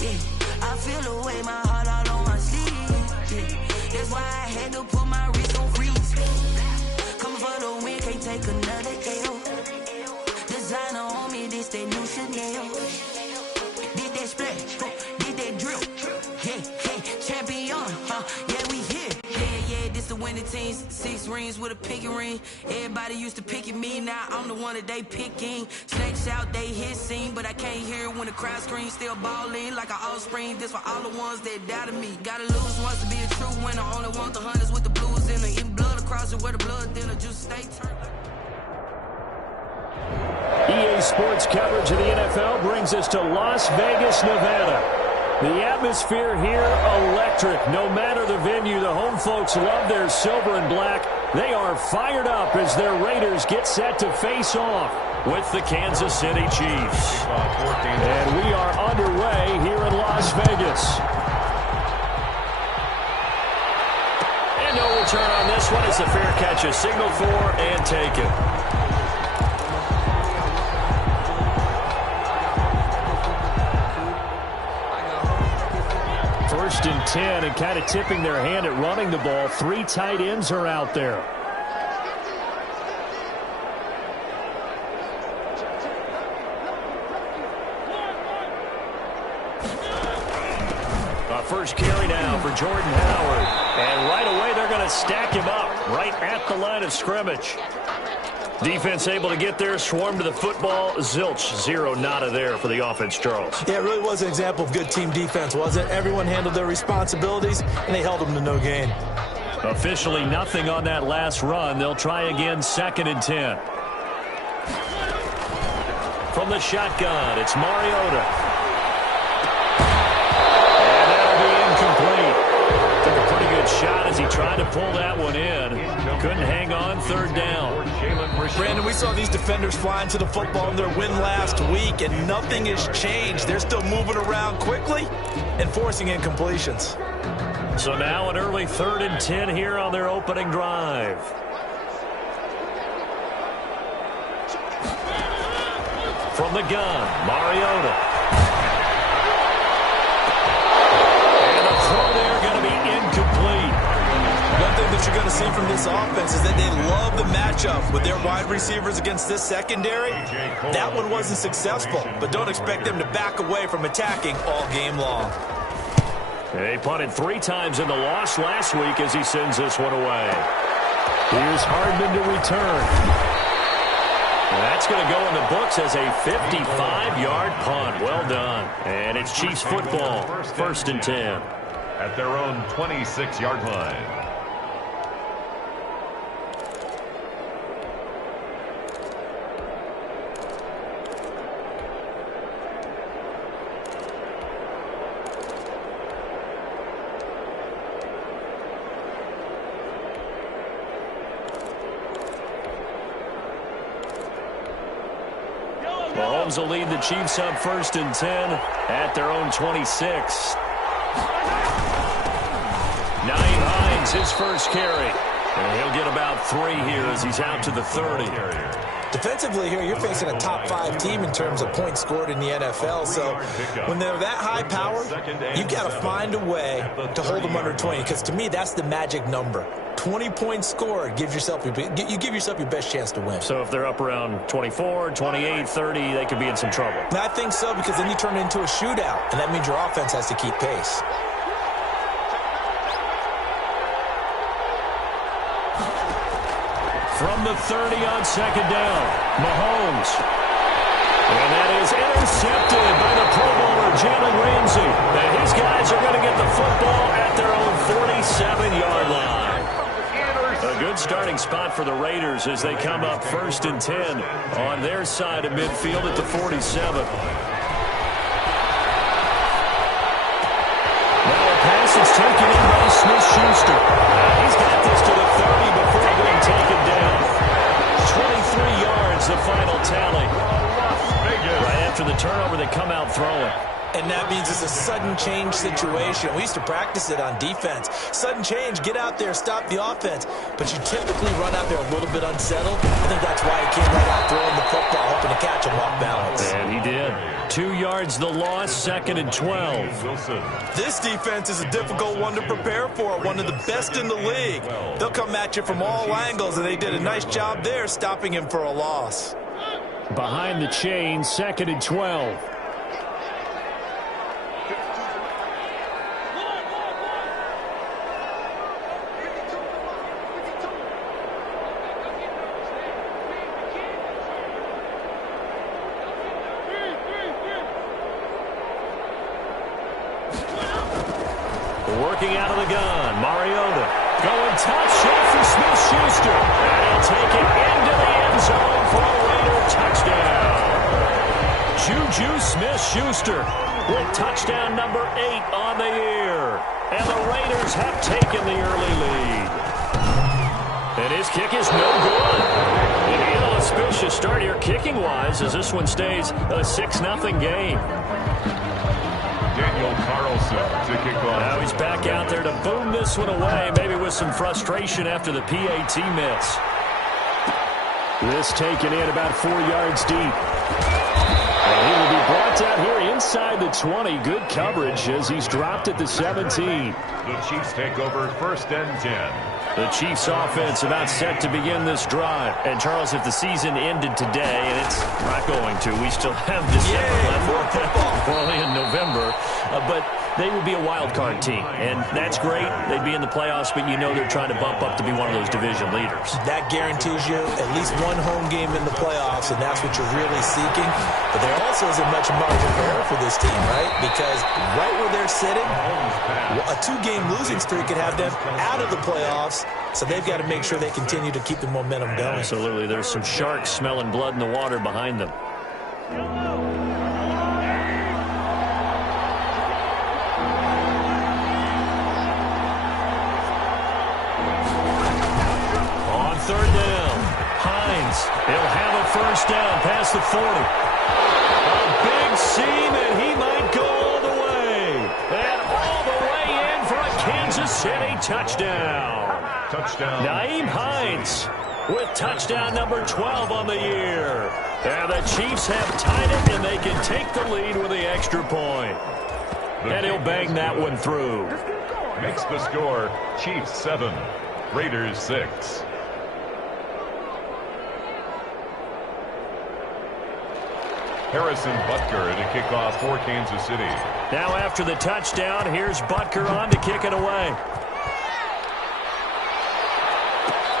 Yeah, I feel the way, my heart all on my sleeve. Yeah, that's why I had to put my wrist on freeze. Coming for the win, can't take another L. Designer on me, this that new Chanel. Did that splash, did that drill. Yeah, champion, yeah, we here. Yeah, this the winning teams. 6 rings with a pinky ring. Everybody used to picking me, now I'm the one that they picking. Snakes out, they hit scene, but I can't hear it when the crowd screams. Still balling like an offspring. This for all the ones that doubted me. Gotta lose once to be a true winner. Only want the hunters with the blues in it. Eating blood across it where the blood dinner. Just stay turned. EA Sports coverage of the NFL brings us to Las Vegas, Nevada. The atmosphere here, electric. No matter the venue, the home folks love their silver and black. They are fired up as their Raiders get set to face off with the Kansas City Chiefs. And we are underway here in Las Vegas. And no return on this one. It's a fair catch, a signal for, and take it. First and 10, and kind of tipping their hand at running the ball. 3 tight ends are out there. First carry now for Jordan Howard. And right away they're going to stack him up right at the line of scrimmage. Defense able to get there, swarm to the football. Zilch, 0 nada there for the offense, Charles. Yeah, it really was an example of good team defense, wasn't it? Everyone handled their responsibilities, and they held them to no gain. Officially nothing on that last run. They'll try again, 2nd and 10. From the shotgun, it's Mariota. And that'll be incomplete. Took a pretty good shot as he tried to pull that one in. Couldn't hang on, 3rd down. Brandon, we saw these defenders flying to the football in their win last week, and nothing has changed. They're still moving around quickly and forcing incompletions. So now an early 3rd and 10 here on their opening drive. From the gun, Mariota. And the throw there going to be incomplete. One thing that you're going to see from this offense is that they love the matchup with their wide receivers against this secondary. That one wasn't successful, but don't expect them to back away from attacking all game long. They punted 3 times in the loss last week as he sends this one away. Here's Hardman to return. And that's going to go in the books as a 55-yard punt. Well done. And it's Chiefs football, 1st and 10. At their own 26-yard line. Mahomes will lead the Chiefs up 1st and 10 at their own 26. Nyheim Hines, his first carry. And he'll get about 3 here as he's out to the 30. Defensively here, you're facing a top 5 team in terms of points scored in the NFL. So when they're that high powered, you've got to find a way to hold them under 20. Because to me, that's the magic number. 20 points scored gives yourself you give yourself your best chance to win. So if they're up around 24, 28, 30, they could be in some trouble. And I think so, because then you turn it into a shootout, and that means your offense has to keep pace. From the 30 on 2nd down, Mahomes. And that is intercepted by the Pro Bowler, Jalen Ramsey. And his guys are going to get the football at their own 47-yard line. A good starting spot for the Raiders as they come up 1st and 10 on their side of midfield at the 47. Now a pass is taken in by Smith-Schuster. He's got this to the 30 before being taken down. 23 yards, the final tally. Right after the turnover, they come out throwing. And that means it's a sudden change situation. We used to practice it on defense. Sudden change, get out there, stop the offense. But you typically run out there a little bit unsettled. I think that's why he came right out throwing the football, hoping to catch him off balance. And he did. 2 yards the loss, 2nd and 12. This defense is a difficult one to prepare for, one of the best in the league. They'll come at you from all angles, and they did a nice job there stopping him for a loss. Behind the chain, 2nd and 12. Working out of the gun, Mariota going touch shot for Smith-Schuster. And he'll take it into the end zone for a Raider touchdown. Juju Smith-Schuster with touchdown number 8 on the year. And the Raiders have taken the early lead. And his kick is no good. An inauspicious start here kicking-wise as this one stays a 6-0 game. Daniel Carlson to kick off. Now he's back out there to boom this one away, maybe with some frustration after the PAT miss. This taken in about 4 yards deep. And he will be brought down here inside the 20. Good coverage as he's dropped at the 17. The Chiefs take over 1st and 10. The Chiefs offense about set to begin this drive. And Charles, if the season ended today, and it's not going to, we still have December left. Only in November. But they would be a wild card team. And that's great. They'd be in the playoffs, but you know they're trying to bump up to be one of those division leaders. That guarantees you at least one home game in the playoffs, and that's what you're really seeking. But there also isn't much margin for error for this team, right? Because right where they're sitting, a 2-game losing streak could have them out of the playoffs. So they've got to make sure they continue to keep the momentum going. Absolutely. There's some sharks smelling blood in the water behind them. On 3rd down, Hines. He'll have a 1st down past the 40. A big seam, and he might go all the way. And all the way in for a Kansas City touchdown. Touchdown. Nyheim Hines with touchdown number 12 on the year. And the Chiefs have tied it, and they can take the lead with the extra point. And he'll bang that one through. Makes the score Chiefs 7, Raiders 6. Harrison Butker to kick off for Kansas City. Now after the touchdown, here's Butker on to kick it away.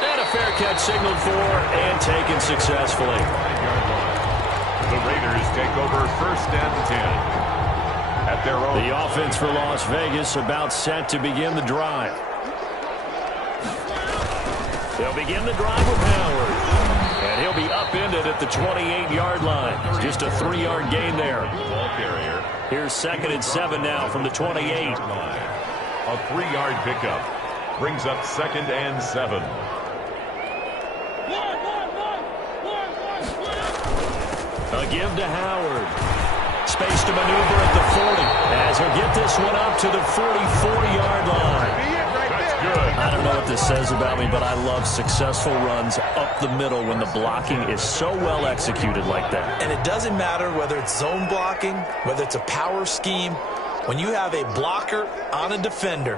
And a fair catch signaled for and taken successfully. The Raiders take over 1st and 10 at their own. The offense for Las Vegas about set to begin the drive. They'll begin the drive with Howard. And he'll be upended at the 28-yard line. Just a 3-yard gain there. Ball carrier. Here's 2nd and 7 now from the 28. A 3-yard pickup brings up 2nd and 7. A give to Howard. Space to maneuver at the 40 as he'll get this one up to the 44-yard line. That's good. I don't know what this says about me, but I love successful runs up the middle when the blocking is so well executed like that. And it doesn't matter whether it's zone blocking, whether it's a power scheme. When you have a blocker on a defender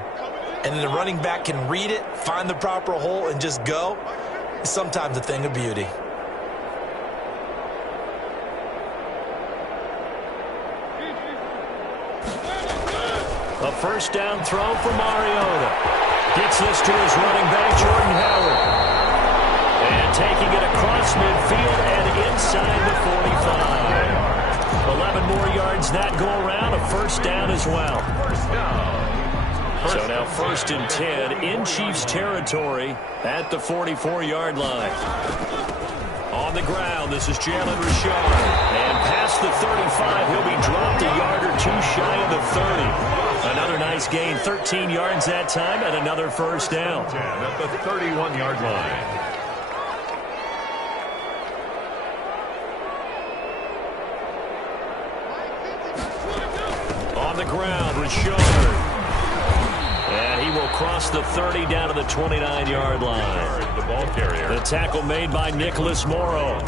and then the running back can read it, find the proper hole, and just go, it's sometimes a thing of beauty. A 1st down throw for Mariota. Gets this to his running back, Jordan Howard. And taking it across midfield and inside the 45. 11 more yards that go around, a 1st down as well. So now 1st and 10 in Chiefs territory at the 44-yard line. On the ground, this is Jalen Richard. And past the 35, he'll be dropped a yard or 2 shy of the 30. Another nice gain, 13 yards that time, and another 1st down. At the 31-yard line. ground. Richard. And he will cross the 30 down to the 29-yard line. The ball carrier. The tackle made by Nicholas Morrow.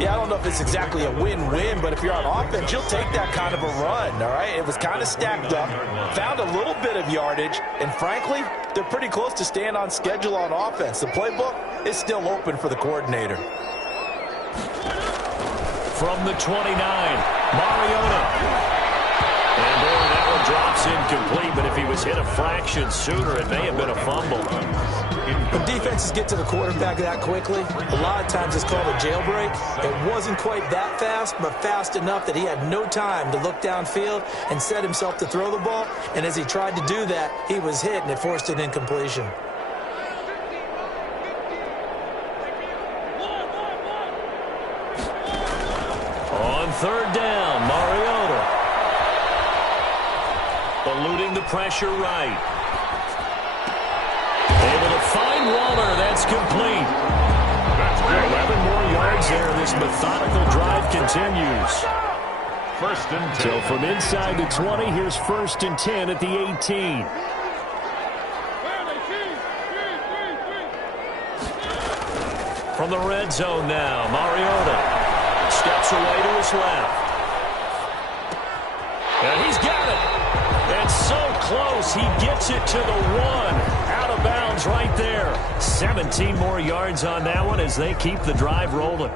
Yeah, I don't know if it's exactly a win-win, but if you're on offense, you'll take that kind of a run, all right? It was kind of stacked up, found a little bit of yardage, and frankly, they're pretty close to staying on schedule on offense. The playbook is still open for the coordinator. From the 29, Mariota. And that one drops incomplete, but if he was hit a fraction sooner, it may have been a fumble. When defenses get to the quarterback that quickly, a lot of times it's called a jailbreak. It wasn't quite that fast, but fast enough that he had no time to look downfield and set himself to throw the ball. And as he tried to do that, he was hit, and it forced an incompletion. On third down, Mariota. Eluding the pressure right. Able to find Waller. That's complete. That's good. 11 more yards there. This methodical drive continues. First and 10. So from inside the 20, here's first and 10 at the 18. From the red zone now, Mariota steps away to his left. And he's got it. It's so close. He gets it to the 1. Out of bounds right there. 17 more yards on that one as they keep the drive rolling.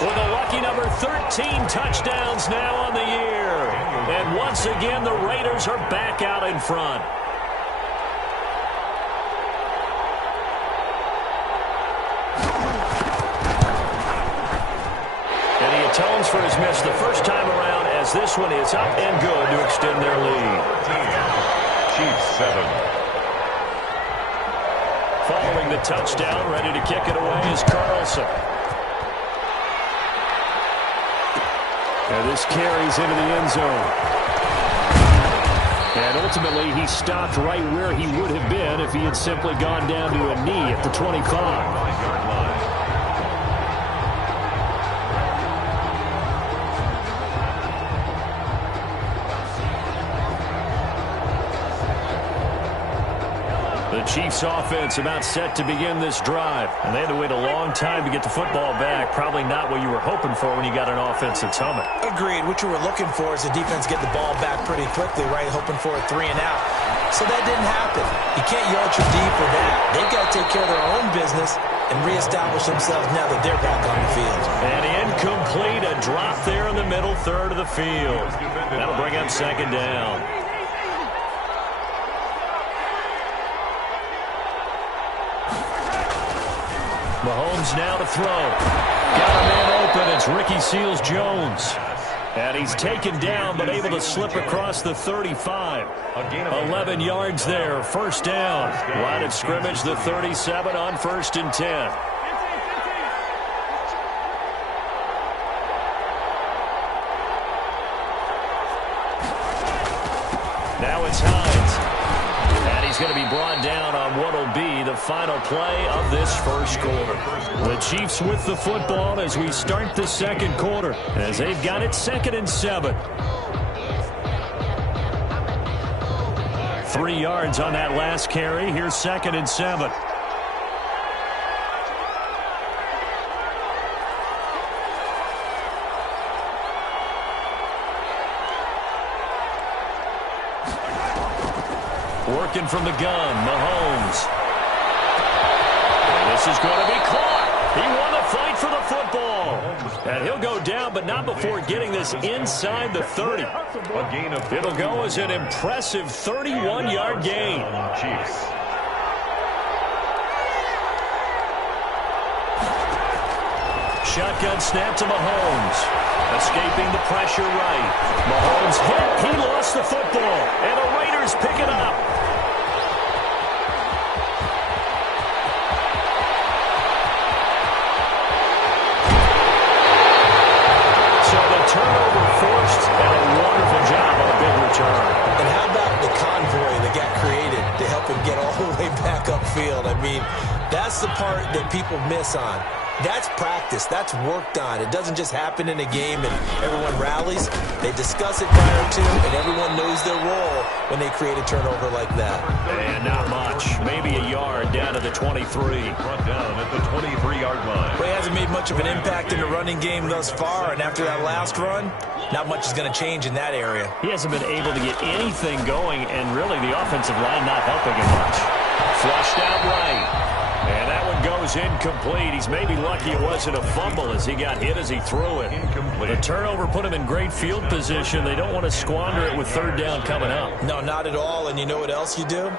With a lucky number 13 touchdowns now on the year. And once again, the Raiders are back out in front. And he atones for his miss the first time around as this one is up and good to extend their lead. Chiefs 7. Following the touchdown, ready to kick it away is Carlson. And this carries into the end zone. And ultimately, he stopped right where he would have been if he had simply gone down to a knee at the 25. The Chiefs offense about set to begin this drive. And they had to wait a long time to get the football back. Probably not what you were hoping for when you got an offense that's humming. Agreed. What you were looking for is the defense get the ball back pretty quickly, right? Hoping for a 3 and out. So that didn't happen. You can't yell at your D for that. They've got to take care of their own business and reestablish themselves now that they're back on the field. And incomplete. A drop there in the middle third of the field. That'll bring up second down. Mahomes now to throw. Got a man open. It's Ricky Seals-Jones. And he's taken down but able to slip across the 35. 11 yards there. First down. Line of scrimmage, the 37 on first and 10. Now it's Hines. And he's going to be brought down on what will be the final play of this first quarter. The Chiefs with the football as we start the second quarter, as they've got it 2nd and 7. 3 yards on that last carry. Here's 2nd and 7. Working from the gun, Mahomes. And this is going to be caught. He won the fight for the football. And he'll go down, but not before getting this inside the 30. It'll go as an impressive 31-yard gain. Chiefs. Shotgun snap to Mahomes. Escaping the pressure right. Mahomes hit. He lost the football. And the Raiders pick it up. So the turnover forced, and a wonderful job on a big return. And how about the convoy that got created to help him get all the way back upfield? I mean, that's the part that people miss on. That's practice. That's worked on. It doesn't just happen in a game and everyone rallies. They discuss it prior to, and everyone knows their role when they create a turnover like that. And not much. Maybe a yard down to the 23. Brought down at the 23-yard line. But he hasn't made much of an impact in the running game thus far, and after that last run, not much is going to change in that area. He hasn't been able to get anything going, and really the offensive line not helping him much. Flushed out right. And that one goes incomplete. He's maybe lucky it wasn't a fumble as he got hit as he threw it. Incomplete. The turnover put him in great field position. They don't want to squander it with third down coming up. No, not at all. And you know what else you do?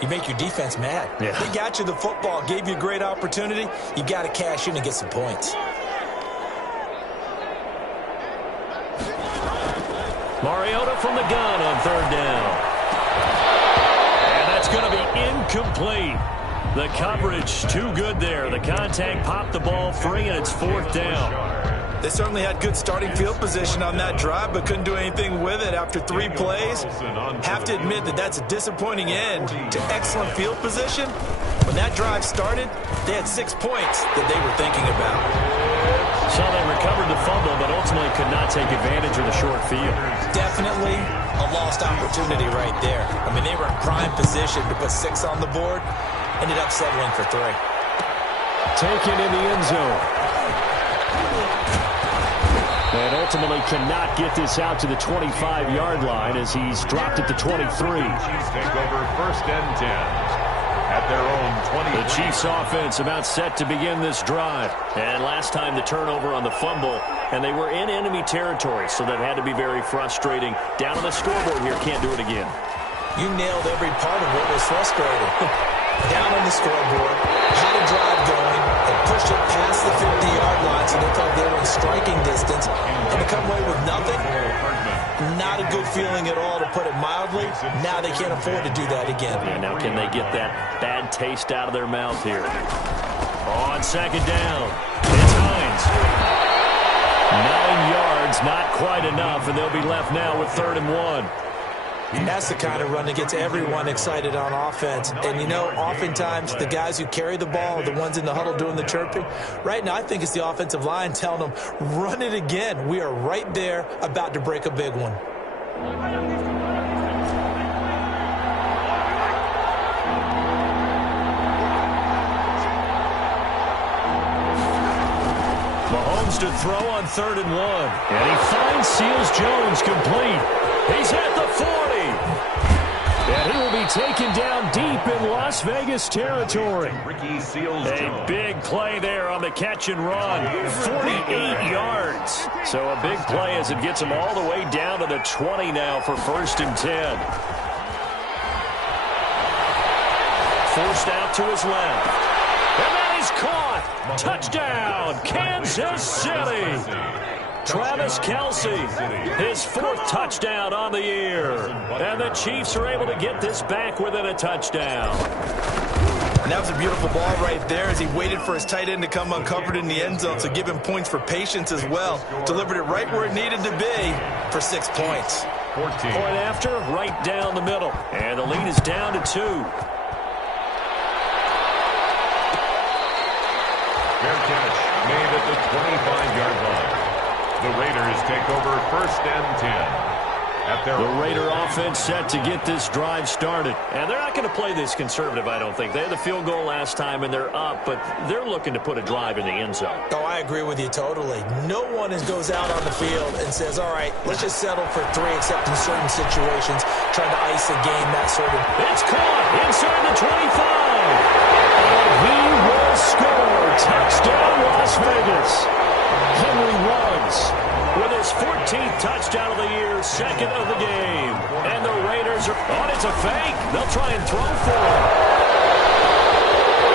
You make your defense mad. Yeah. They got you the football, gave you a great opportunity. You got to cash in and get some points. Mariota from the gun on third down. And that's going to be incomplete. The coverage too good there. The contact popped the ball free, and it's fourth down. They certainly had good starting field position on that drive, but couldn't do anything with it after 3 plays. Have to admit that that's a disappointing end to excellent field position. When that drive started, they had 6 points that they were thinking about. So they recovered the fumble, but ultimately could not take advantage of the short field. Definitely a lost opportunity right there. I mean, they were in prime position to put 6 on the board. Ended up settling for 3. Taken in the end zone. And ultimately cannot get this out to the 25-yard line as he's dropped at the 23. Chiefs take over first and 10 at their own 20. The Chiefs offense about set to begin this drive. And last time the turnover on the fumble, and they were in enemy territory, so that had to be very frustrating. Down on the scoreboard here, can't do it again. You nailed every part of what was frustrating. Down on the scoreboard, had a drive going, and pushed it past the 50-yard line, so they felt they were in striking distance, and to come away with nothing, not a good feeling at all, to put it mildly. Now they can't afford to do that again. And now can they get that bad taste out of their mouth here? On second down, it's Hines. 9 yards, not quite enough, and they'll be left now with 3rd and 1. And that's the kind of run that gets everyone excited on offense. And, you know, oftentimes the guys who carry the ball are the ones in the huddle doing the chirping. Right now, I think it's the offensive line telling them, run it again. We are right there about to break a big one. Mahomes to throw on 3rd and 1. And he finds Seals-Jones complete. He's at the 40. And he will be taken down deep in Las Vegas territory. A big play there on the catch and run. 48 yards. So a big play as it gets him all the way down to the 20 now for 1st and 10. Forced out to his left. And that is caught. Touchdown, Kansas City. Travis Kelce, his 4th touchdown on the year. And the Chiefs are able to get this back within a touchdown. And that was a beautiful ball right there as he waited for his tight end to come uncovered in the end zone, so give him points for patience as well. Delivered it right where it needed to be for 6 points. 14. Point after, right down the middle. And the lead is down to 2. Fair catch made at the 25-yard line. The Raiders take over 1st and 10. The Raider offense set to get this drive started. And they're not going to play this conservative, I don't think. They had the field goal last time, and they're up, but they're looking to put a drive in the end zone. Oh, I agree with you totally. No one goes out on the field and says, all right, let's just settle for 3, except in certain situations, trying to ice a game, that sort of. It's caught inside the 25. And he will score. Touchdown, touchdown of the year, second of the game. And the Raiders are on. It's a fake. They'll try and throw for him.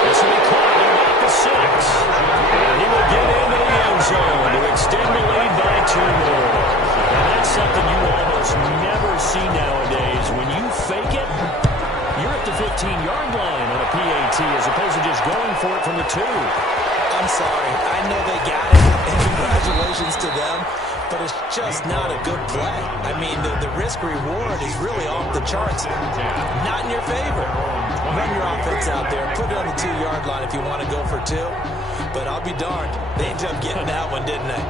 This will be caught at about the 6. And he will get into the end zone to extend the lead by 2 more. And that's something you almost never see nowadays. When you fake it, you're at the 15-yard line on a PAT as opposed to just going for it from the 2. I'm sorry. I know they got it, and congratulations to them, but it's just not a good play. I mean, the risk-reward is really off the charts. Not in your favor. Run your offense out there. Put it on the 2-yard line if you want to go for 2. But I'll be darned. They ended up getting that one, didn't they?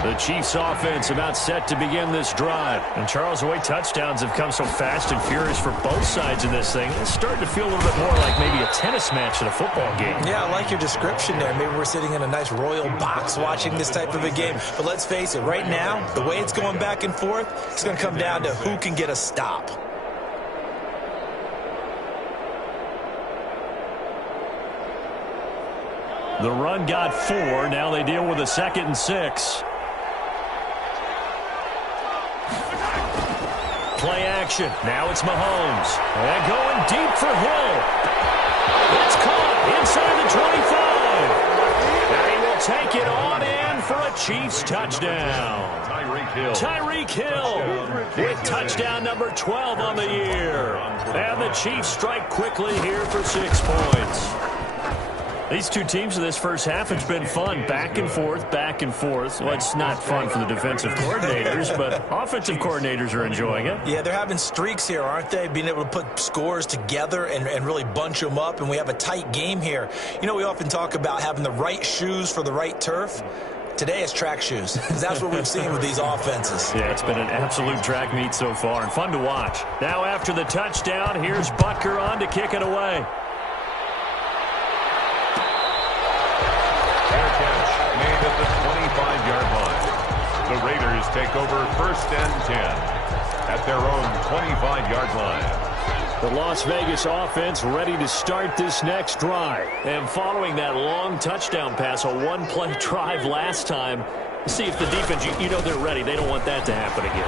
The Chiefs offense about set to begin this drive. And Charles, the way touchdowns have come so fast and furious for both sides in this thing, it's starting to feel a little bit more like maybe a tennis match at a football game. Yeah, I like your description there. Maybe we're sitting in a nice royal box watching this type of a game. But let's face it, right now, the way it's going back and forth, it's going to come down to who can get a stop. The run got 4. Now they deal with a 2nd and 6. Play action. Now it's Mahomes. And going deep for Hill. It's caught inside the 25. And he will take it on in for a Chiefs touchdown. Tyreek Hill with touchdown number 12 on the year. And the Chiefs strike quickly here for 6 points. These two teams in this first half, it's been fun. Back and forth, back and forth. Well, it's not fun for the defensive coordinators, but offensive coordinators are enjoying it. Yeah, they're having streaks here, aren't they? Being able to put scores together and really bunch them up, and we have a tight game here. You know, we often talk about having the right shoes for the right turf. Today it's track shoes. That's what we've seen with these offenses. Yeah, it's been an absolute track meet so far, and fun to watch. Now after the touchdown, here's Butker on to kick it away. Made at the 25-yard line. The Raiders take over 1st and 10 at their own 25-yard line. The Las Vegas offense ready to start this next drive. And following that long touchdown pass, a 1-play drive last time, see if the defense, you know they're ready. They don't want that to happen again.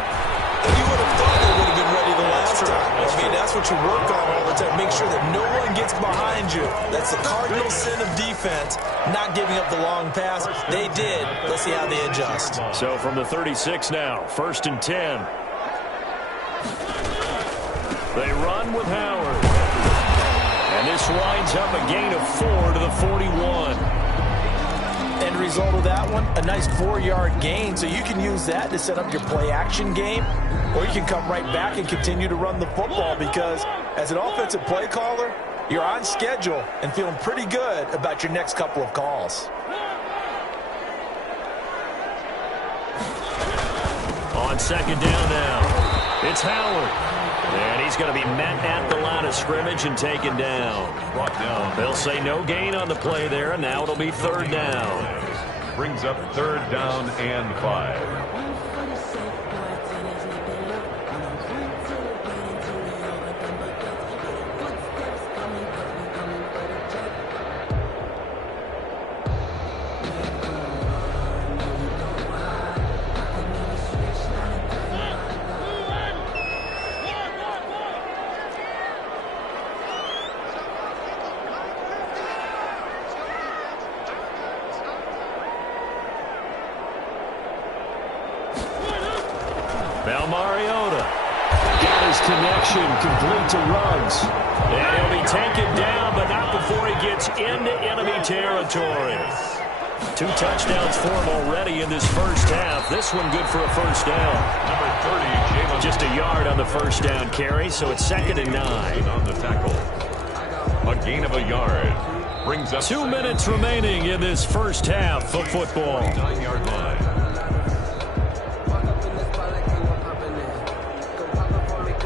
You would have thought they would have been ready the last time. That's what you work on all the time. Make sure that no one gets behind you. That's the cardinal sin of defense, not giving up the long pass. They did. Let's see how they adjust. So from the 36 now, 1st and 10. They run with Howard. And this winds up a gain of 4 to the 41. End result of that one, a nice 4-yard gain. So you can use that to set up your play-action game, or you can come right back and continue to run the football because as an offensive play caller, you're on schedule and feeling pretty good about your next couple of calls. On 2nd down now, it's Howard. And he's going to be met at the line of scrimmage and taken down. Brought down. They'll say no gain on the play there, and now it'll be 3rd down. Brings up 3rd down and 5. Now Mariota got his connection complete to Ruggs. And he'll be taken down, but not before he gets into enemy territory. 2 touchdowns for him already in this first half. This one good for a 1st down. Number 30, just a yard on the 1st down carry, so it's 2nd and 9. On the tackle. A gain of a yard. Brings up 2 minutes remaining in this first half of football. 9-yard line.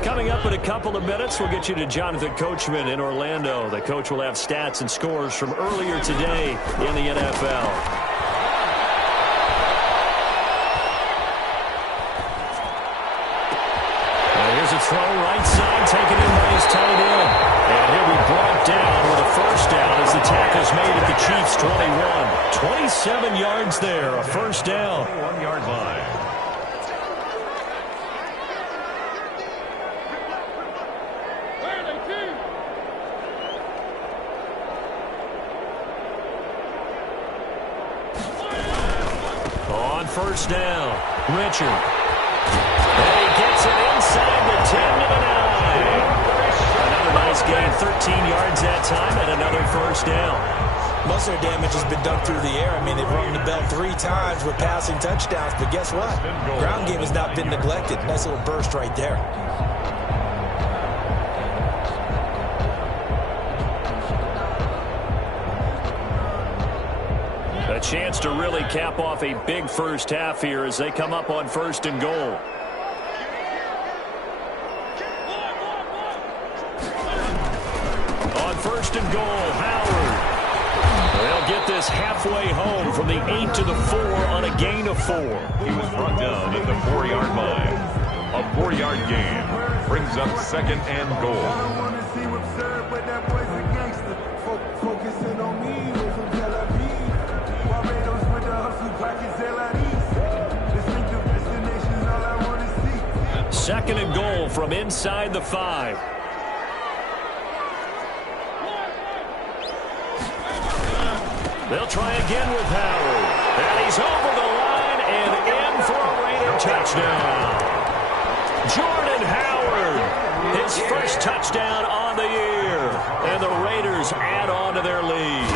Coming up in a couple of minutes, we'll get you to Jonathan Coachman in Orlando. The coach will have stats and scores from earlier today in the NFL. Now here's a throw right side, taken in by his tight end. And he'll be brought down with a 1st down as the tackle's made at the Chiefs' 21. 27 yards there, a 1st down. 1-yard line. first down. Richard. And he gets it inside the 10 to the 9. Another nice gain, 13 yards that time, and another first down. Most of their damage has been done through the air. I mean, they've rung the bell 3 times with passing touchdowns, but guess what? Ground game has not been neglected. Nice little burst right there. A chance to really cap off a big first half here as they come up on 1st and goal. On 1st and goal, Howard. They'll get this halfway home from the 8 to the 4 on a gain of 4. He was brought down at the 4-yard line. A 4-yard gain brings up 2nd and goal. Second and goal from inside the 5. They'll try again with Howard. And he's over the line and in for a Raider touchdown. Jordan Howard, his first touchdown on the year. And the Raiders add on to their lead.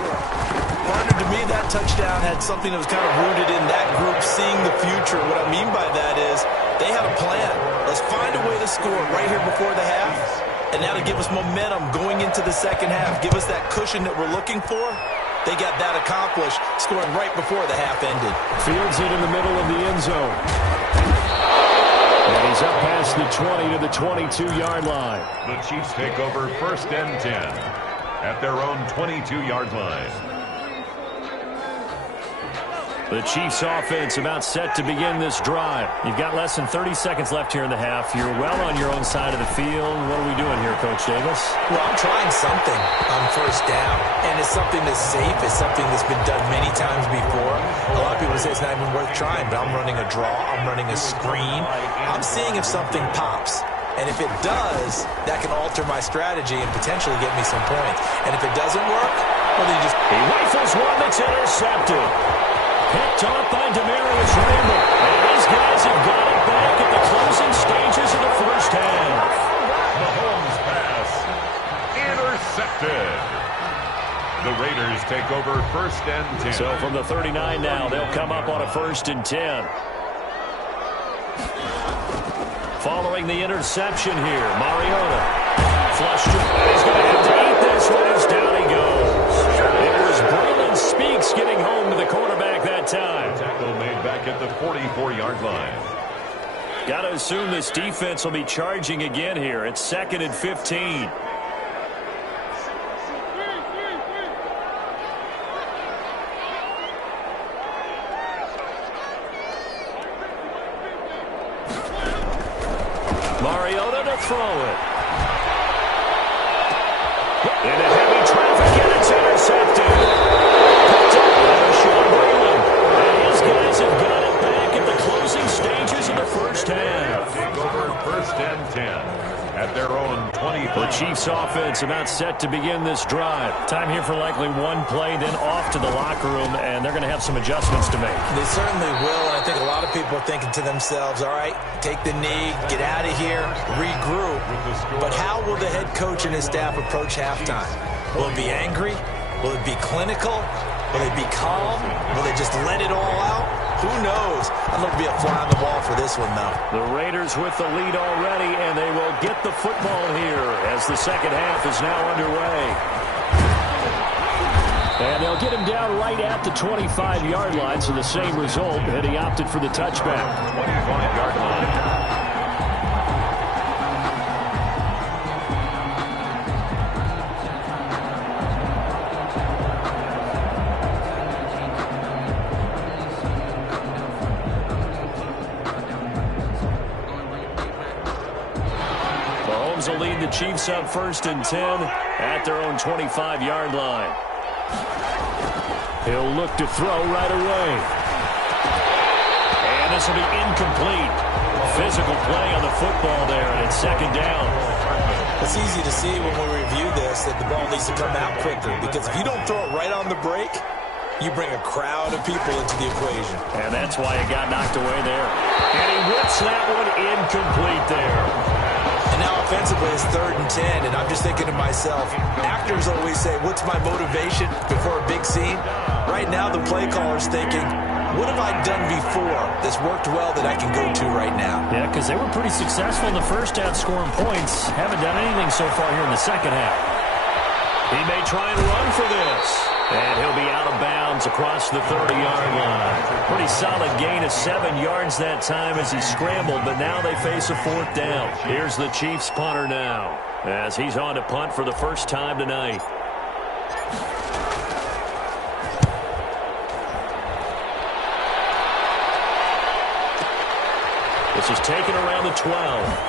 Partner, to me, that touchdown had something that was kind of rooted in that group seeing the future. What I mean by that is they had a plan. Let's find a way to score right here before the half. And that'll give us momentum going into the second half. Give us that cushion that we're looking for. They got that accomplished, scoring right before the half ended. Fields it in the middle of the end zone. And he's up past the 20 to the 22-yard line. The Chiefs take over 1st and 10 at their own 22-yard line. The Chiefs offense about set to begin this drive. You've got less than 30 seconds left here in the half. You're well on your own side of the field. What are we doing here, Coach Davis? Well, I'm trying something on 1st down, and it's something that's safe. It's something that's been done many times before. A lot of people say it's not even worth trying, but I'm running a draw. I'm running a screen. I'm seeing if something pops. And if it does, that can alter my strategy and potentially get me some points. And if it doesn't work, well, then you just... He rifles one that's intercepted. Picked off by Demarius Randall. And these guys have got it back at the closing stages of the first half. Mahomes' pass intercepted. The Raiders take over 1st and 10. So from the 39 now, they'll come up on a 1st and 10. Following the interception here, Mariota. Flushed. He's going to have to eat this one as down he goes. It was Braylon Speaks getting home to the quarterback that time. Tackle made back at the 44-yard line. Got to assume this defense will be charging again here. It's 2nd and 15. Mariota to throw it. Into heavy traffic, and it's intercepted. Picked up by Sean Braylon. And his guys have got it back at the closing stages of the first half. Take over 1st and 10 at their own 20. The Chiefs offense about set to begin this drive. Time here for likely one play, then off to the locker room, and they're going to have some adjustments to make. They certainly will, and I think a lot of people are thinking to themselves, all right, take the knee, get out of here, regroup. But how will the head coach and his staff approach halftime? Will it be angry? Will it be clinical? Will they be calm? Will they just let it all out? Who knows? I'd love to be a fly on the wall for this one, though. The Raiders with the lead already, and they will get the football here as the second half is now underway. And they'll get him down right at the 25-yard line, so the same result, and he opted for the touchback. 25-yard line. Will lead the Chiefs up 1st and 10 at their own 25-yard line. He'll look to throw right away. And this will be incomplete. Physical play on the football there, and it's 2nd down. It's easy to see when we review this that the ball needs to come out quicker, because if you don't throw it right on the break, you bring a crowd of people into the equation. And that's why it got knocked away there. And he whips that one incomplete there. And now offensively it's 3rd and 10, and I'm just thinking to myself, actors always say, what's my motivation before a big scene? Right now the play caller's thinking, what have I done before that's worked well that I can go to right now? Yeah, because they were pretty successful in the first half scoring points. Haven't done anything so far here in the second half. He may try and run for this. And he'll be out of bounds across the 30-yard line. Pretty solid gain of 7 yards that time as he scrambled, but now they face a 4th down. Here's the Chiefs punter now as he's on to punt for the first time tonight. This is taken around the 12.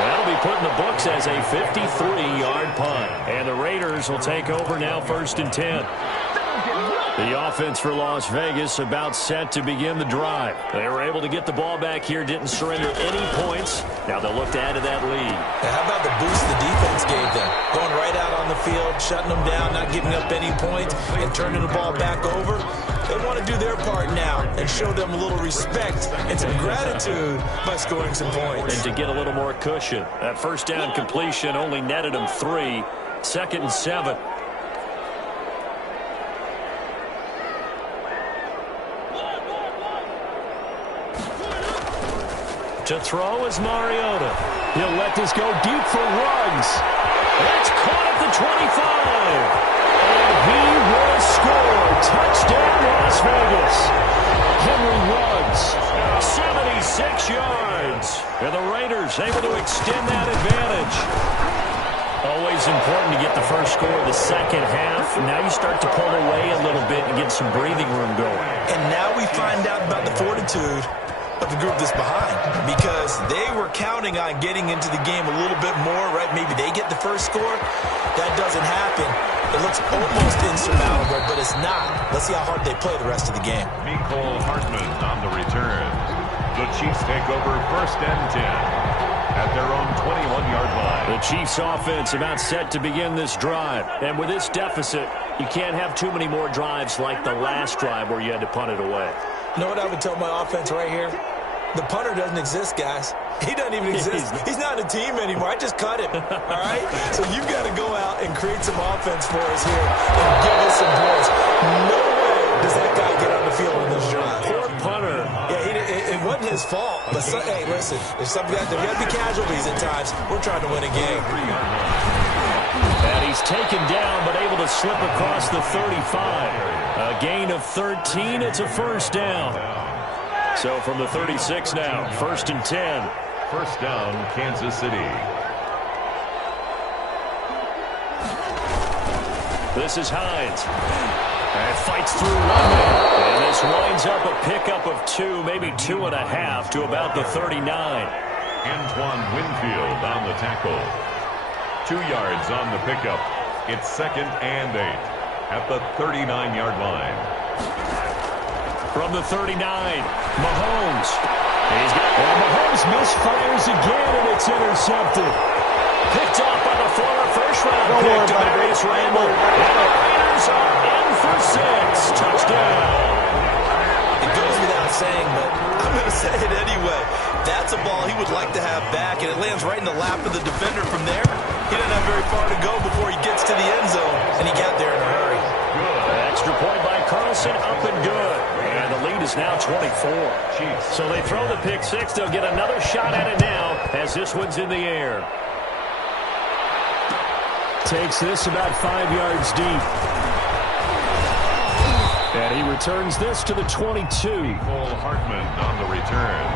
That'll be put in the books as a 53-yard punt. And the Raiders will take over now 1st and 10. The offense for Las Vegas about set to begin the drive. They were able to get the ball back here, didn't surrender any points. Now they'll look to add to that lead. Now how about the boost the defense gave them? Going right out on the field, shutting them down, not giving up any points, and turning the ball back over. They want to do their part now and show them a little respect and some gratitude by scoring some points. And to get a little more cushion. That first down completion only netted them 3. 2nd and 7. To throw is Mariota. He'll let this go deep for Ruggs. That's caught at the 25. And he will score. Touchdown, Las Vegas. Henry Ruggs, 76 yards. And the Raiders able to extend that advantage. Always important to get the first score of the second half. Now you start to pull away a little bit and get some breathing room going. And now we find out about the fortitude of the group that's behind, because they were counting on getting into the game a little bit more, right? Maybe they get the first score. That doesn't happen. It looks almost insurmountable, but it's not. Let's see how hard they play the rest of the game. Mecole Hardman on the return. The Chiefs take over 1st and 10 at their own 21-yard line. The Chiefs offense about set to begin this drive. And with this deficit, you can't have too many more drives like the last drive where you had to punt it away. You know what I would tell my offense right here? The punter doesn't exist, guys. He doesn't even exist. He's not a team anymore. I just cut him, all right? So you've got to go out and create some offense for us here and give us some points. No way does that guy get on the field in this drive. Poor punter. Yeah, it wasn't his fault. But, hey, listen, there's got to be casualties at times. We're trying to win a game. And he's taken down but able to slip across the 35. A gain of 13. It's a first down. So from the 36 now, 1st and 10. First down, Kansas City. This is Hines. And fights through one man. And this winds up a pickup of 2, maybe 2.5 to about the 39. Antoine Winfield on the tackle. 2 yards on the pickup. It's 2nd and 8 at the 39-yard line. From the 39, Mahomes. Mahomes misfires again, and it's intercepted. Picked off by the former first-round pick, Darius Randall. And the Raiders are in for 6. Touchdown. It goes without saying, but I'm going to say it anyway. That's a ball he would like to have back, and it lands right in the lap of the defender from there. He doesn't have very far to go before he gets to the end zone, and he got there in a hurry. Good. Extra point by Carlson, up and good. And the lead is now 24. So they throw the pick 6. They'll get another shot at it now as this one's in the air. Takes this about 5 yards deep. And he returns this to the 22. Mecole Hardman on the return.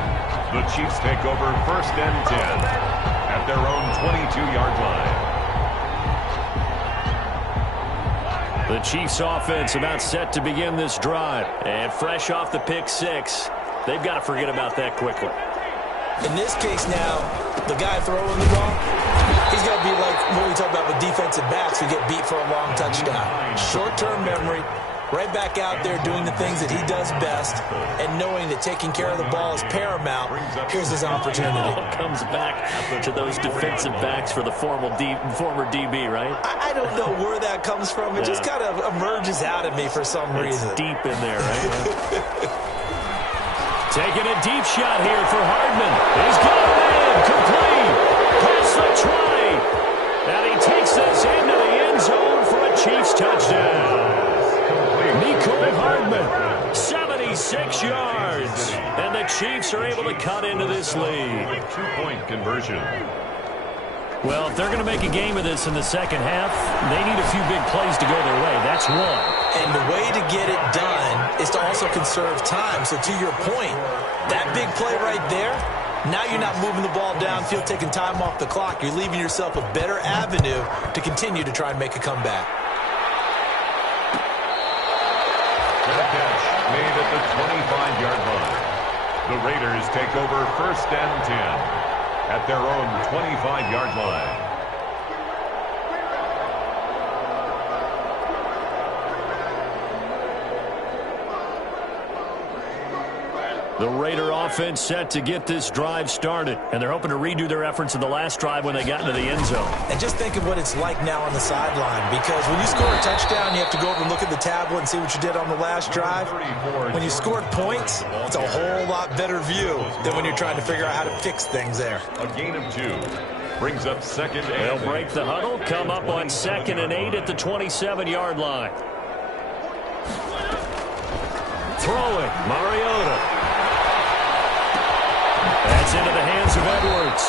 The Chiefs take over 1st and 10 at their own 22-yard line. The Chiefs offense about set to begin this drive. And fresh off the pick 6, they've got to forget about that quickly. In this case now, the guy throwing the ball, he's got to be like what we talk about with defensive backs who get beat for a long touchdown. Short-term memory, right back out there doing the things that he does best and knowing that taking care of the ball is paramount. Here's his opportunity. Comes back to those defensive backs for the former DB, right? I don't know where that comes from. It just kind of emerges out of me for some reason. It's deep in there, right? Taking a deep shot here for Hardman. He's got it in. Complete. Past the 20. And he takes this into the end zone for a Chiefs touchdown. Nicole Hardman, 76 yards. And the Chiefs are able to cut into this lead. Two-point conversion. Well, if they're going to make a game of this in the second half, they need a few big plays to go their way. That's one. And the way to get it done is to also conserve time. So to your point, that big play right there, now you're not moving the ball downfield, taking time off the clock. You're leaving yourself a better avenue to continue to try and make a comeback. That catch made at the 25-yard line. The Raiders take over 1st and 10 at their own 25-yard line. The Raider offense set to get this drive started, and they're hoping to redo their efforts in the last drive when they got into the end zone. And just think of what it's like now on the sideline, because when you score a touchdown, you have to go over and look at the tablet and see what you did on the last drive. When you scored points, it's a whole lot better view than when you're trying to figure out how to fix things there. A gain of 2 brings up 2nd and 8. They'll break the huddle, come up on 2nd and 8 at the 27-yard line. Throwing, Mariota. That's into the hands of Edwards.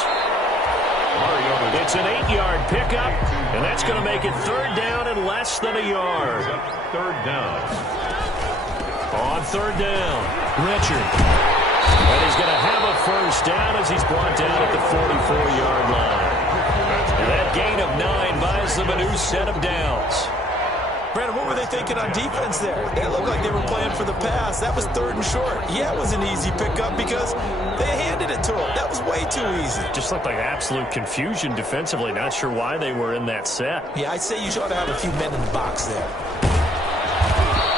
It's an 8-yard pickup, and that's going to make it 3rd down and less than a yard. 3rd down. On 3rd down, Richard. And he's going to have a 1st down as he's brought down at the 44-yard line. And that gain of 9 buys them a new set of downs. Brandon, what were they thinking on defense there? They looked like they were playing for the pass. That was 3rd and short. Yeah, it was an easy pickup because they handed it to him. That was way too easy. Just looked like absolute confusion defensively. Not sure why they were in that set. Yeah, I'd say you ought to have a few men in the box there.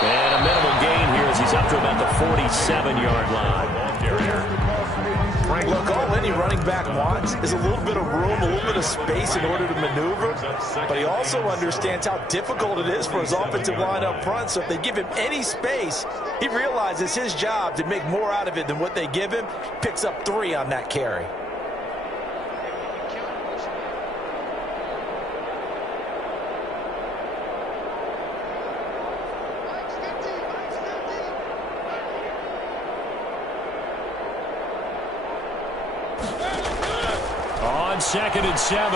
And a minimal gain here as he's up to about the 47-yard line. Look, all any running back wants is a little bit of room, a little bit of space in order to maneuver. But he also understands how difficult it is for his offensive line up front. So if they give him any space, he realizes his job to make more out of it than what they give him. Picks up 3 on that carry. On 2nd and 7,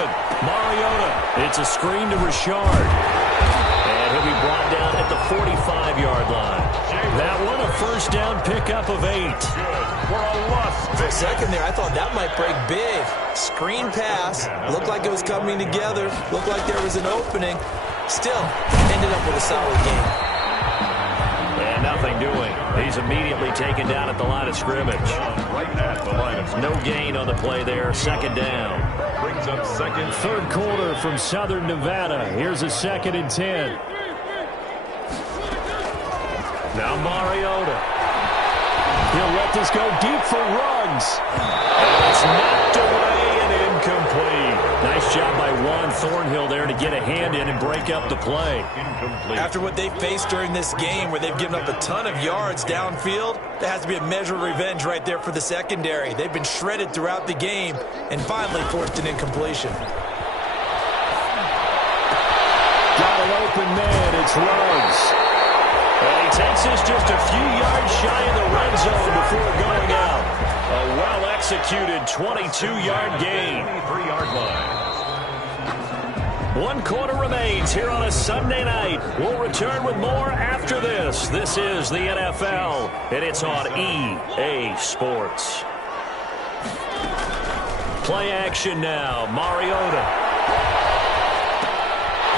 Mariota. It's a screen to Richard. And he'll be brought down at the 45-yard line. That one, a 1st down pickup of 8. For a second there, I thought that might break big. Screen pass. Looked like it was coming together. Looked like there was an opening. Still, ended up with a solid game. And nothing doing. He's immediately taken down at the line of scrimmage. Right at the line of scrimmage. No gain on the play there. 2nd down. Brings up 2nd. 3rd quarter from Southern Nevada. Here's a 2nd and 10. Now Mariota. He'll let this go deep for Ruggs. And it's knocked away and incomplete. Nice job by Juan Thornhill there to get a hand in and break up the play. Incomplete. After what they've faced during this game where they've given up a ton of yards downfield, there has to be a measure of revenge right there for the secondary. They've been shredded throughout the game and finally forced an incompletion. Got an open man. It's Ruggs. And he takes this just a few yards shy of the red zone before going out. A well-executed 22-yard gain. 23-yard line. 1 quarter remains here on a Sunday night. We'll return with more after this. This is the NFL, and it's on EA Sports. Play action now. Mariota.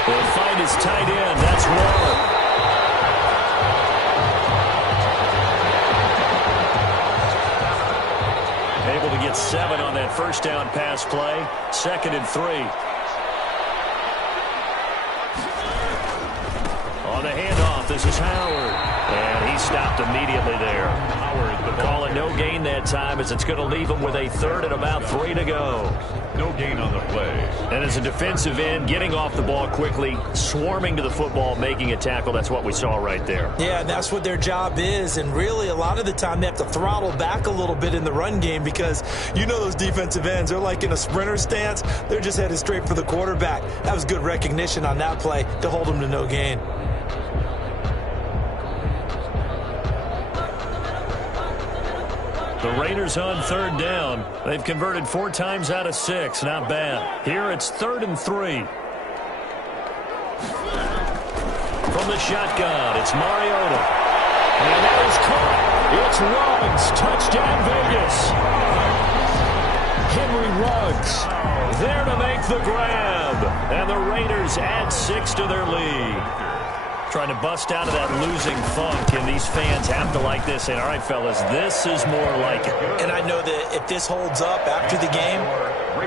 He'll find his tight end. That's Waller. Able to get 7 on that 1st down pass play. 2nd and 3. On the handoff. This is Howard. And he stopped immediately there. Howard, the call it no gain that time as it's going to leave him with a third and about 3 to go. No gain on the play. And as a defensive end, getting off the ball quickly, swarming to the football, making a tackle, that's what we saw right there. Yeah, and that's what their job is. And really, a lot of the time, they have to throttle back a little bit in the run game because you know those defensive ends, they're like in a sprinter stance. They're just headed straight for the quarterback. That was good recognition on that play to hold them to no gain. The Raiders on third down. They've converted 4 times out of 6. Not bad. Here it's 3rd and 3. From the shotgun, it's Mariota. And that is caught. It's Ruggs. Touchdown, Vegas. Henry Ruggs there to make the grab. And the Raiders add 6 to their lead. Trying to bust out of that losing funk, and these fans have to like this. And all right, fellas, this is more like it. And I know that if this holds up after the game,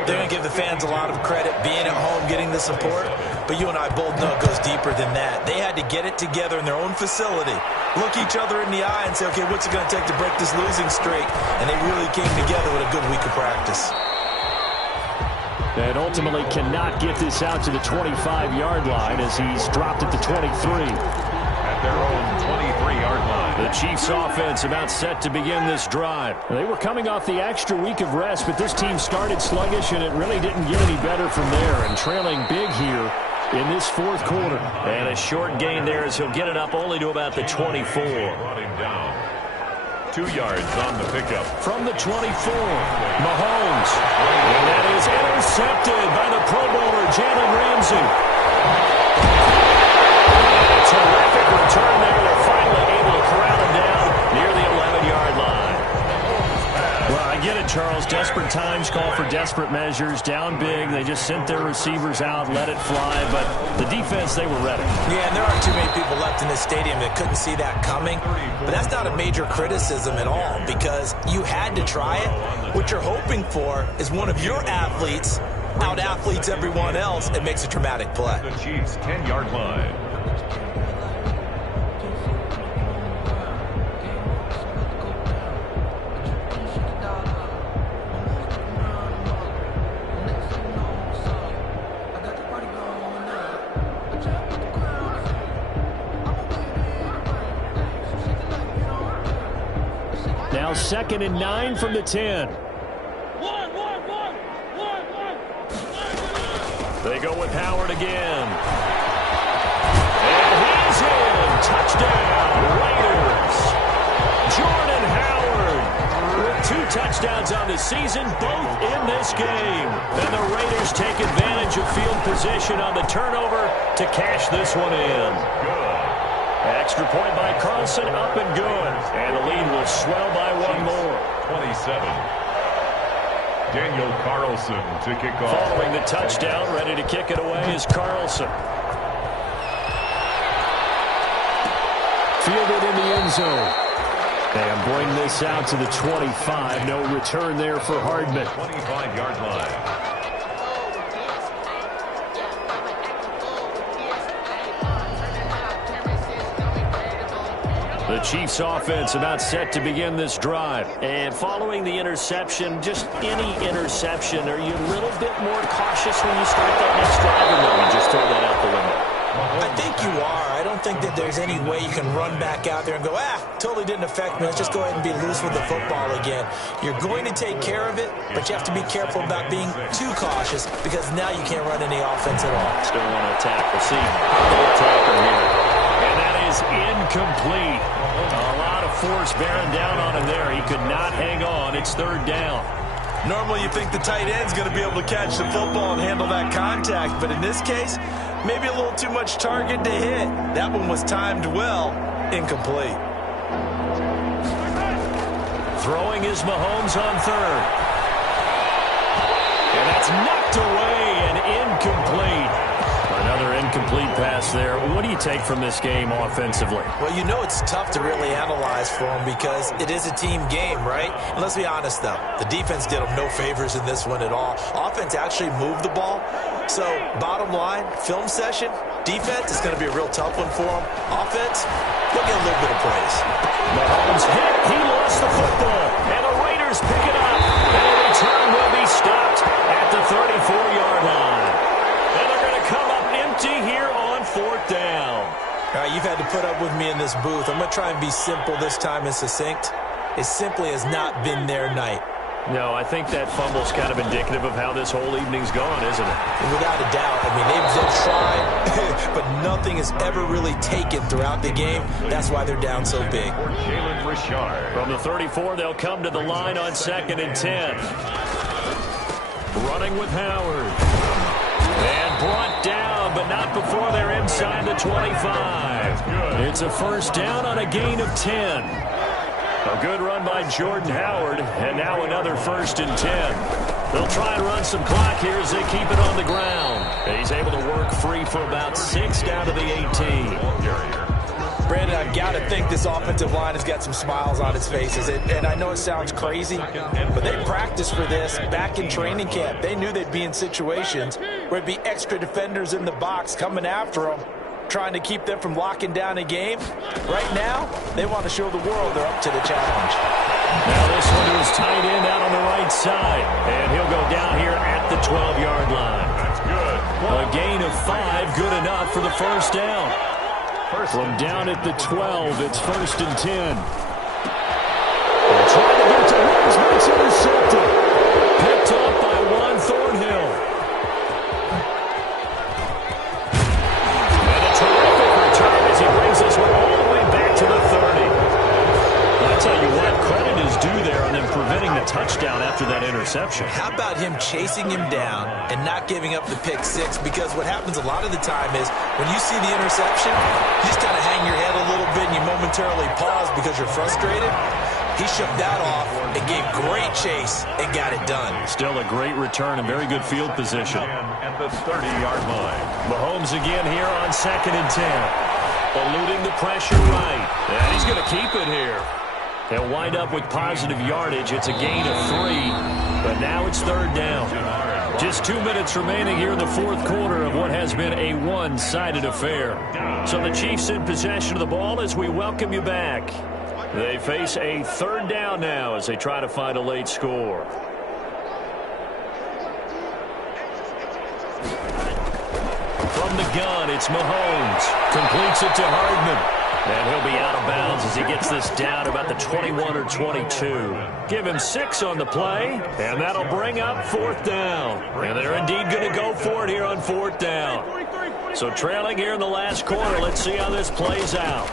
they're going to give the fans a lot of credit being at home, getting the support. But you and I both know it goes deeper than that. They had to get it together in their own facility, look each other in the eye and say, okay, what's it going to take to break this losing streak? And they really came together with a good week of practice. And ultimately cannot get this out to the 25-yard line as he's dropped at the 23. At their own 23-yard line. The Chiefs offense about set to begin this drive. They were coming off the extra week of rest, but this team started sluggish, and it really didn't get any better from there. And trailing big here in this 4th quarter. And a short gain there as he'll get it up only to about the 24. Brought him down. 2 yards on the pickup. From the 24, Mahomes. And that is intercepted by the Pro Bowler, Jalen Ramsey. A terrific return there. They're finally able to corral him down near the 11-yard line. Well, I get it, Charles. Desperate times call for desperate measures. Down big. They just sent their receivers out, let it fly. But the defense, they were ready. Yeah, and there aren't too many people left in this stadium that couldn't see that coming. But that's not a major criticism at all because you had to try it. What you're hoping for is one of your athletes out-athletes everyone else and makes a dramatic play. The Chiefs' 10-yard line. Now 2nd and 9 from the 10. They go with Howard again. And he's in. Touchdown, Raiders. Jordan Howard with 2 touchdowns on the season, both in this game. And the Raiders take advantage of field position on the turnover to cash this one in. Extra point by Carlson, up and good. And the lead will swell by 1 more. 27. Daniel Carlson to kick off. Following the touchdown, ready to kick it away is Carlson. Fielded in the end zone. And bring this out to the 25. No return there for Hardman. 25-yard line. The Chiefs offense about set to begin this drive. And following the interception, just any interception, are you a little bit more cautious when you start that next drive, or no, you just throw that out the window? I think you are. I don't think that there's any way you can run back out there and go, totally didn't affect me. Let's just go ahead and be loose with the football again. You're going to take care of it, but you have to be careful about being too cautious because now you can't run any offense at all. Still want to attack. We'll see. They'll attack him here. And that is incomplete. A lot of force bearing down on him there. He could not hang on. It's 3rd down. Normally you think the tight end's going to be able to catch the football and handle that contact, but in this case, maybe a little too much target to hit. That one was timed well, incomplete. Throwing is Mahomes on 3rd. And that's knocked away and incomplete. Another incomplete pass there. What do you take from this game offensively? Well, you know it's tough to really analyze for them because it is a team game, right? And let's be honest, though. The defense did them no favors in this one at all. Offense actually moved the ball, So, bottom line, film session, defense is going to be a real tough one for them. Offense, they'll get a little bit of praise. Mahomes hit. He lost the football. And the Raiders pick it up. And the return will be stopped at the 34-yard line. And they're going to come up empty here on 4th down. All right, you've had to put up with me in this booth. I'm going to try and be simple this time and succinct. It simply has not been their night. No, I think that fumble's kind of indicative of how this whole evening's gone, isn't it? Without a doubt. I mean, they've tried, but nothing has ever really taken throughout the game. That's why they're down so big. From the 34, they'll come to the line on 2nd and 10. Running with Howard. And brought down, but not before they're inside the 25. It's a first down on a gain of 10. A good run by Jordan Howard, and now another 1st and 10. They'll try and run some clock here as they keep it on the ground. He's able to work free for about 6 down to the 18. Brandon, I've got to think this offensive line has got some smiles on its faces. And I know it sounds crazy, but they practiced for this back in training camp. They knew they'd be in situations where it'd be extra defenders in the box coming after them, trying to keep them from locking down a game. Right now, they want to show the world they're up to the challenge. Now this one to his tight end out on the right side. And he'll go down here at the 12-yard line. That's good. A gain of 5, good enough for the first down. From down at the 12, it's 1st and 10. They're trying to get to Williams, but it's intercepted. Picked off by Juan Thornhill. And a terrific return as he brings this one all the way back to the 30. I tell you what, credit is due there on them preventing the touchdown after that interception. How about him chasing him down and not giving up the pick 6? Because what happens a lot of the time is when you see the interception, you just kind of hang your head a little bit and you momentarily pause because you're frustrated. He shook that off and gave great chase and got it done. Still a great return and very good field position. At the 30-yard line. Mahomes again here on 2nd and 10. Eluding the pressure right. And he's going to keep it here. They'll wind up with positive yardage. It's a gain of 3. But now it's 3rd down. Just 2 minutes remaining here in the 4th quarter of what has been a one-sided affair. So the Chiefs in possession of the ball as we welcome you back. They face a 3rd down now as they try to find a late score. From the gun, it's Mahomes. Completes it to Hardman. And he'll be out of bounds as he gets this down about the 21 or 22. Give him 6 on the play, and that'll bring up 4th down. And they're indeed going to go for it here on 4th down. So trailing here in the last quarter, let's see how this plays out.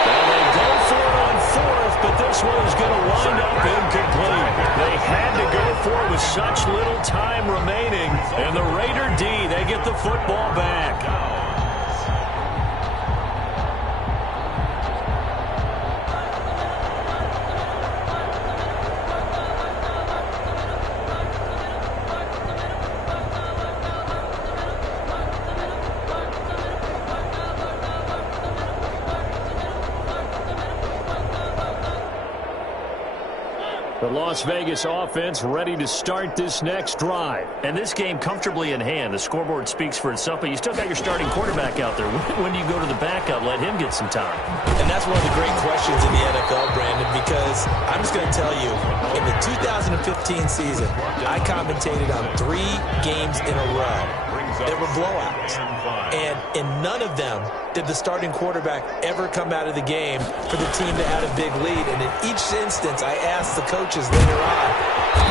Well, they go for it on 4th, but this one is going to wind up incomplete. They had to go for it with such little time remaining. And the Raider D, they get the football back. The Las Vegas offense ready to start this next drive. And this game comfortably in hand. The scoreboard speaks for itself, but you still got your starting quarterback out there. When do you go to the backup? Let him get some time. And that's one of the great questions in the NFL, Brandon, because I'm just going to tell you, in the 2015 season, I commentated on 3 games in a row. There were blowouts. And in none of them did the starting quarterback ever come out of the game for the team that had a big lead. And in each instance, I asked the coaches later on,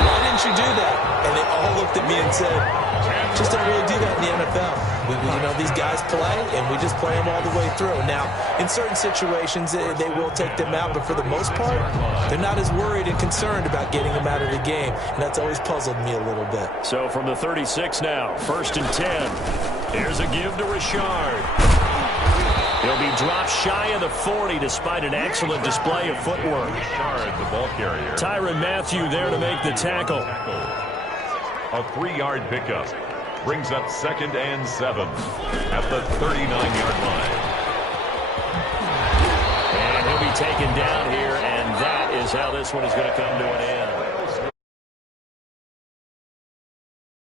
why didn't you do that? And they all looked at me and said, just don't really do that in the NFL. These guys play, and we just play them all the way through. Now, in certain situations, they will take them out, but for the most part, they're not as worried and concerned about getting them out of the game, and that's always puzzled me a little bit. So from the 36 now, 1st and 10. Here's a give to Richard. He'll be dropped shy of the 40 despite an excellent display of footwork. Richard, the ball carrier. Tyrann Mathieu there to make the tackle. A 3-yard pickup. Brings up 2nd and 7 at the 39-yard line. And he'll be taken down here, and that is how this one is going to come to an end.